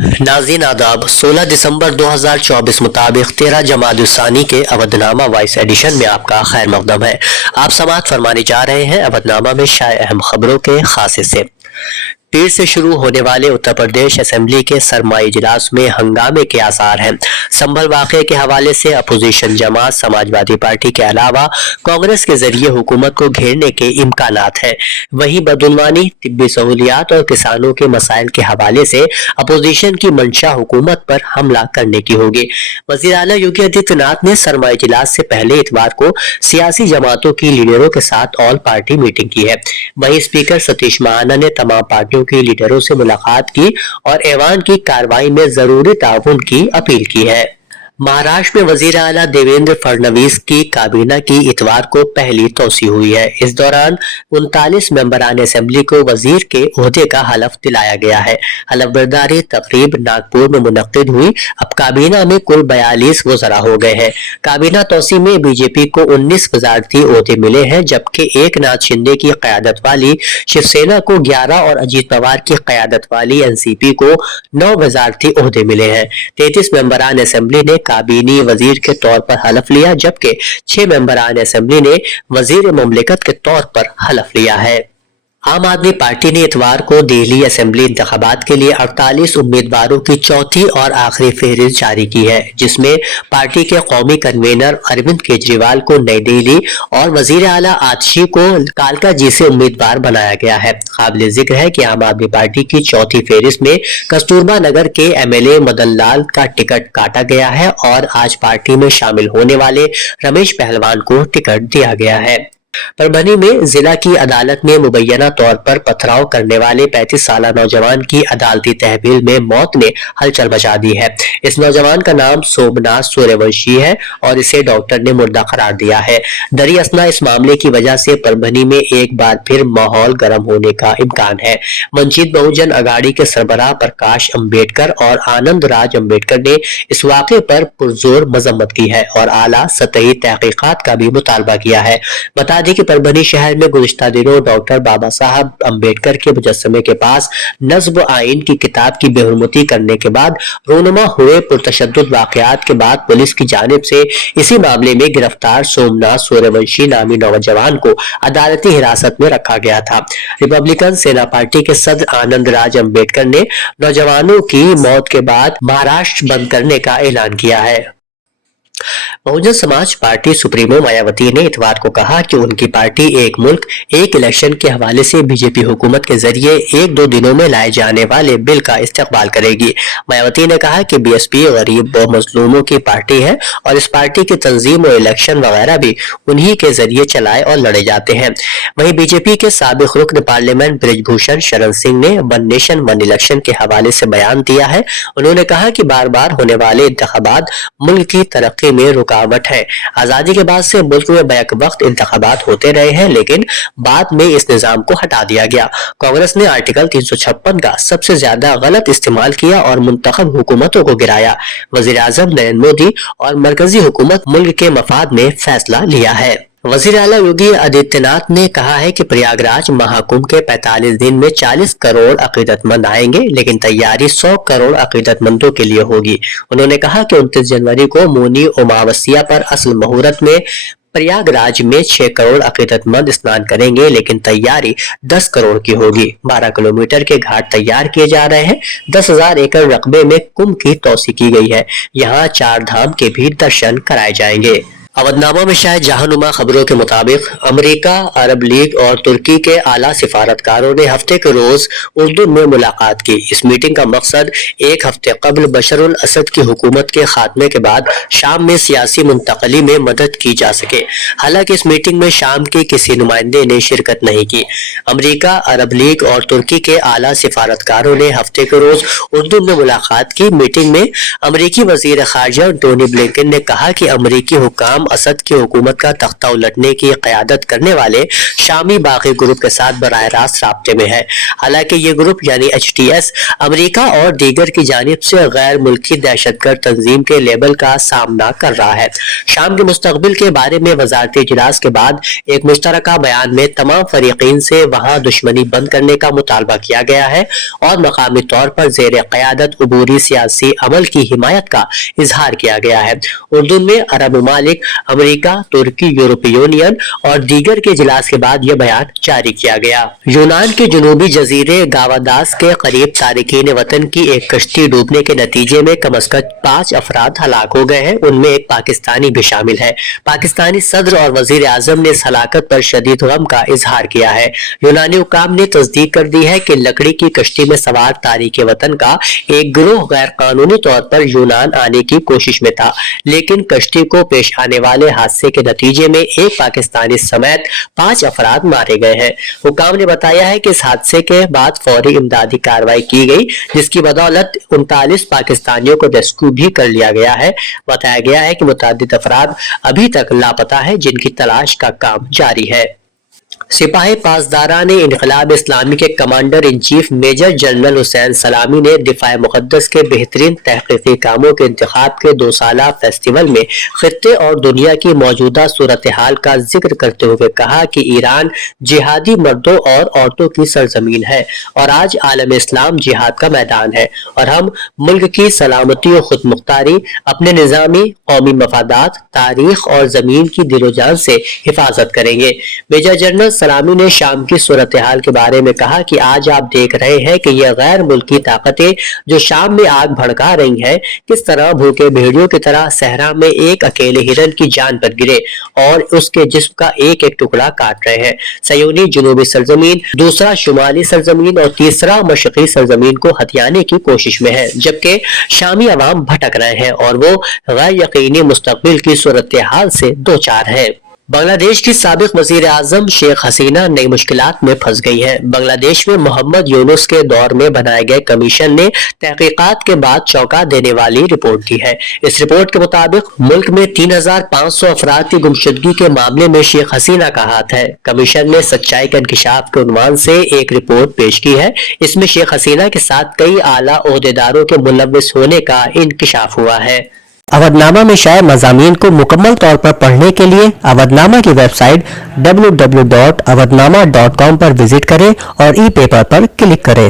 नाज़रीन आदाब, 16 दिसंबर 2024 मुताबिक 13 जमाद उस्सानी के अवधनामा वॉइस एडिशन में आपका खैर मकदम है। आप समाअत फरमाने जा रहे हैं अवधनामा में शाये अहम खबरों के खास हिस्से। पीर से शुरू होने वाले उत्तर प्रदेश असेंबली के सरमाई इजलास में हंगामे के आसार हैं। संभल वाक़े के हवाले से अपोजिशन जमात समाजवादी पार्टी के अलावा कांग्रेस के जरिए हुकूमत को घेरने के इम्कानात हैं। वहीं बदउनवानी, तिब्बी सहूलियात और किसानों के मसाइल के हवाले से अपोजिशन की मंशा हुकूमत पर हमला करने की होगी। वज़ीर आला योगी आदित्यनाथ ने सरमाई इजलास से पहले इतवार को सियासी जमातों की लीडरों के साथ ऑल पार्टी मीटिंग की है। वहीं स्पीकर सतीश महाना ने तमाम पार्टियों के लीडरों से मुलाकात की और ऐवान की कार्रवाई में जरूरी ताउन की अपील की है। महाराष्ट्र में वजीर आला देवेंद्र फडणवीस की काबीना की इतवार को पहली तोसी हुई है। इस दौरान 39 मेंबरान असेंबली को वजीर के ओहदे का हलफ दिलाया गया है। हलफ बर्दारी तकरीब नागपुर में मुनक्किद हुई। अब काबीना में कुल 42 वज़रा हो गए हैं। काबीना तोसी में बीजेपी को 19 वजारती ओहदे मिले हैं, जबकि एकनाथ शिंदे की क़यादत वाली शिवसेना को 11 और अजीत पवार की क़यादत वाली एनसीपी को 9 वजारती ओहदे मिले हैं। 33 मेंबरान असेंबली ने काबीनी वजीर के तौर पर हलफ लिया, जबकि 6 मेंबरान असेंबली ने वजीर मुमलिकत के तौर पर हलफ लिया है। आम आदमी पार्टी ने इतवार को दिल्ली असेंबली इंतखाबात के लिए 48 उम्मीदवारों की चौथी और आखिरी फहरिस्त जारी की है, जिसमें पार्टी के कौमी कन्वीनर अरविंद केजरीवाल को नई दिल्ली और वजीर आला आतिशी को कालकाजी से उम्मीदवार बनाया गया है। काबिल जिक्र है कि आम आदमी पार्टी की चौथी फहरिस्त में कस्तूरबा नगर के एमएलए मदन लाल का टिकट काटा गया है और आज पार्टी में शामिल होने वाले रमेश पहलवान को टिकट दिया गया है। परभनी में जिला की अदालत ने मुबैना तौर पर पथराव करने वाले 35 साल नौजवान की अदालती तहवील में मौत ने हलचल मचा दी है। इस नौजवान का नाम सोमनाथ सूर्यवंशी है और इसे डॉक्टर ने मुर्दा करार दिया है। दरियासना इस मामले की वजह से परभनी में एक बार फिर माहौल गर्म होने का इम्कान है। वंचित बहुजन अघाड़ी के सरबराह प्रकाश अम्बेडकर और आनंद राज अम्बेडकर ने इस वाक़े पर पुरजोर मजम्मत की है और आला सतही तहकीकात का भी मुतालबा किया है। बता दें कि परभनी शहर में गुज़िश्ता दिनों डॉक्टर बाबा साहब अम्बेडकर के मुजस्समे के पास नज़्म आइन की किताब की बेहुरमती करने के बाद रोनुमा हुए पुरतशद्दुद वाक़यात के बाद पुलिस की जानिब से इसी मामले में गिरफ्तार सोमनाथ सूर्यवंशी नामी नौजवान को अदालती हिरासत में रखा गया था। रिपब्लिकन सेना पार्टी के सदर आनंद राज अम्बेडकर ने नौजवानों की मौत के बाद महाराष्ट्र बंद करने का ऐलान किया है। बहुजन समाज पार्टी सुप्रीमो मायावती ने इतवार को कहा कि उनकी पार्टी एक मुल्क एक इलेक्शन के हवाले से बीजेपी हुकूमत के जरिए 1-2 दिनों में लाए जाने वाले बिल का इस्तेमाल करेगी। मायावती ने कहा कि बीएसपी गरीब व मजलूमों की पार्टी है और इस पार्टी की तंजीम और इलेक्शन वगैरह भी उन्हीं के जरिए चलाए और लड़े जाते हैं। वहीं बीजेपी के साबिक रुकन पार्लियामेंट ब्रिजभूषण शरण सिंह ने वन नेशन वन इलेक्शन के हवाले से बयान दिया है। उन्होंने कहा कि बार बार होने वाले इंतखाबात मुल्क की तरक्की में रुकावट है। आजादी के बाद से मुल्क में बैक वक्त इंतखाबात होते रहे हैं, लेकिन बाद में इस निजाम को हटा दिया गया। कांग्रेस ने आर्टिकल 356 का सबसे ज्यादा गलत इस्तेमाल किया और मुंतखब हुकूमतों को गिराया। वजीर आजम नरेंद्र मोदी और मरकजी हुकूमत मुल्क के मफाद में फैसला लिया है। वज़ीर आला योगी आदित्यनाथ ने कहा है कि प्रयागराज महाकुंभ के 45 दिन में 40 करोड़ अकीदतमंद आएंगे, लेकिन तैयारी 100 करोड़ अकीदतमंदों के लिए होगी। उन्होंने कहा कि 29 जनवरी को मौनी अमावस्या पर असल मुहूर्त में प्रयागराज में 6 करोड़ अकीदतमंद स्नान करेंगे, लेकिन तैयारी 10 करोड़ की होगी। 12 किलोमीटर के घाट तैयार किए जा रहे हैं। 10,000 एकड़ रकबे में कुंभ की तौसी की गई है। यहाँ 4 धाम के भी दर्शन कराए जाएंगे। अवधनामा में शायद जहानुमा खबरों के मुताबिक अमेरिका, अरब लीग और तुर्की के आला सिफारतकारों ने हफ्ते के रोज उर्दू में मुलाकात की। इस मीटिंग का मकसद एक हफ्ते कबल बशर अल असद की हुकूमत के खात्मे के बाद शाम में सियासी मुंतकली में मदद की जा सके। हालांकि इस मीटिंग में शाम के किसी नुमाइंदे ने शिरकत नहीं की। अमेरिका, अरब लीग और तुर्की के आला सिफारतकारों ने हफ्ते के रोज उर्दू में मुलाकात की। मीटिंग में अमरीकी वजीर खारजा टोनी ब्लिंकन ने कहा कि अमरीकी हुक्काम اسد کی حکومت کا تختہ الٹنے کی قیادت کرنے والے شامی باغی گروپ کے ساتھ براہ راست رابطے میں ہے۔ حالانکہ یہ گروپ یعنی HTS امریکہ اور دیگر کی جانب سے غیر ملکی دہشت گرد تنظیم کے لیبل کا سامنا کر رہا ہے۔ شام کے مستقبل کے بارے میں وزارتی اجلاس کے بعد ایک مشترکہ بیان میں تمام فریقین سے وہاں دشمنی بند کرنے کا مطالبہ کیا گیا ہے اور مقامی طور پر زیر قیادت عبوری سیاسی عمل کی حمایت کا اظہار کیا گیا ہے۔ اردن میں عرب ممالک، امریکہ، ترکی، یورپی یونین اور دیگر کے اجلاس کے بعد یہ بیان جاری کیا گیا۔ یونان کے جنوبی جزیرے گاواداس کے قریب تارکین وطن کی ایک کشتی ڈوبنے کے نتیجے میں کم از کم 5 افراد ہلاک ہو گئے ہیں، ان میں ایک پاکستانی بھی شامل ہے۔ پاکستانی صدر اور وزیر اعظم نے اس ہلاکت پر شدید غم کا اظہار کیا ہے۔ یونانی حکام نے تصدیق کر دی ہے کہ لکڑی کی کشتی میں سوار تارکین وطن کا ایک گروہ غیر قانونی طور پر یونان آنے کی کوشش میں تھا، لیکن کشتی کو پیش آنے والے حادثے کے نتیجے میں ایک پاکستانی سمیت 5 افراد مارے گئے ہیں۔ حکام نے بتایا ہے کہ اس حادثے کے بعد فوری امدادی کارروائی کی گئی، جس کی بدولت 39 پاکستانیوں کو ریسکیو بھی کر لیا گیا ہے۔ بتایا گیا ہے کہ متعدد افراد ابھی تک لاپتہ ہیں، جن کی تلاش کا کام جاری ہے۔ سپاہی پاسداران انقلاب اسلامی کے commander in chief major general Hossein Salami نے دفاع مقدس کے بہترین تحقیقی کاموں کے انتخاب کے 2 سالہ فیسٹیول میں خطے اور دنیا کی موجودہ صورتحال کا ذکر کرتے ہوئے کہا کہ ایران جہادی مردوں اور عورتوں کی سرزمین ہے اور آج عالم اسلام جہاد کا میدان ہے، اور ہم ملک کی سلامتی و خود مختاری اپنے نظامی قومی مفادات، تاریخ اور زمین کی دل و جان سے حفاظت کریں گے۔ میجر جنرل سلامی نے شام کی صورتحال کے بارے میں کہا کہ آج آپ دیکھ رہے ہیں کہ یہ غیر ملکی طاقتیں جو شام میں آگ بھڑکا رہی ہیں، کس طرح بھوکے بھیڑیوں کی طرح صحرا میں ایک اکیلے ہرن کی جان پر گرے اور اس کے جسم کا ایک ایک ٹکڑا کاٹ رہے ہیں۔ صہیونی جنوبی سرزمین، دوسرا شمالی سرزمین اور تیسرا مشرقی سرزمین کو ہتھیانے کی کوشش میں ہے، جبکہ شامی عوام بھٹک رہے ہیں اور وہ غیر یقینی مستقبل کی صورتحال سے دوچار ہیں۔ بنگلہ دیش کی سابق وزیر اعظم شیخ حسینہ نئی مشکلات میں پھنس گئی ہیں۔ بنگلہ دیش میں محمد یونس کے دور میں بنائے گئے کمیشن نے تحقیقات کے بعد چونکا دینے والی رپورٹ دی ہے۔ اس رپورٹ کے مطابق ملک میں 3500 افراد کی گمشدگی کے معاملے میں شیخ حسینہ کا ہاتھ ہے۔ کمیشن نے سچائی کا انکشاف کے عنوان سے ایک رپورٹ پیش کی ہے۔ اس میں شیخ حسینہ کے ساتھ کئی اعلیٰ عہدیداروں کے ملوث ہونے کا انکشاف ہوا ہے۔ اودھ نامہ میں شائع مضامین کو مکمل طور پر پڑھنے کے لیے اودھ نامہ کی ویب سائٹ www.awadhnama.com پر وزٹ کریں اور ای پیپر پر کلک کریں۔